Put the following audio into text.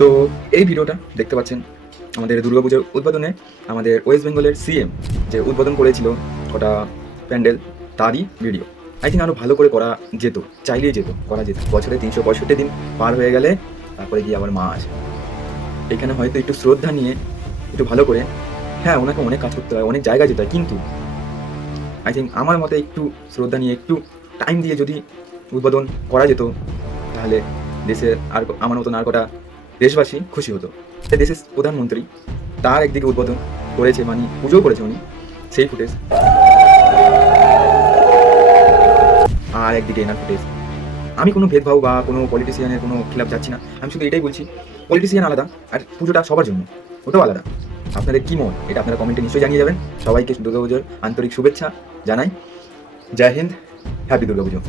তো এই ভিডিওটা দেখতে পাচ্ছেন আমাদের দুর্গাপুজোর উদ্বোধনে আমাদের ওয়েস্ট বেঙ্গলের সিএম যে উদ্বোধন করেছিল কটা প্যান্ডেল, তারই ভিডিও। আই থিঙ্ক আরও ভালো করে করা যেত, চাইলেই করা যেত। বছরে 365 দিন পার হয়ে গেলে তারপরে গিয়ে আবার মা আসে। এখানে হয়তো একটু শ্রদ্ধা নিয়ে একটু ভালো করে, হ্যাঁ ওনাকে অনেক কাজ করতে হয়, অনেক জায়গায় যেতে হয়, কিন্তু আই থিঙ্ক আমার মতে একটু শ্রদ্ধা নিয়ে একটু টাইম দিয়ে যদি উদ্বোধন করা যেত, তাহলে দেশের আর আমার মতন আর কটা দেশবাসী খুশি হতো। দেশের প্রধানমন্ত্রী তার একদিকে উদ্বোধন করেছে, মানে পুজোও করেছে উনি, সেই ফুটেজ, আর একদিকে এনার ফুটেজ। আমি কোনো ভেদভাব বা কোনো পলিটিশিয়ানের কোনো খিলাফ যাচ্ছি না, আমি শুধু এটাই বলছি পলিটিশিয়ান আলাদা আর পুজোটা সবার জন্য, ওটাও আলাদা। আপনাদের কী মত এটা আপনারা কমেন্টে নিশ্চয়ই জানিয়ে যাবেন। সবাইকে দুর্গাপুজোর আন্তরিক শুভেচ্ছা জানাই। জয় হিন্দ, হ্যাপি দুর্গাপুজো।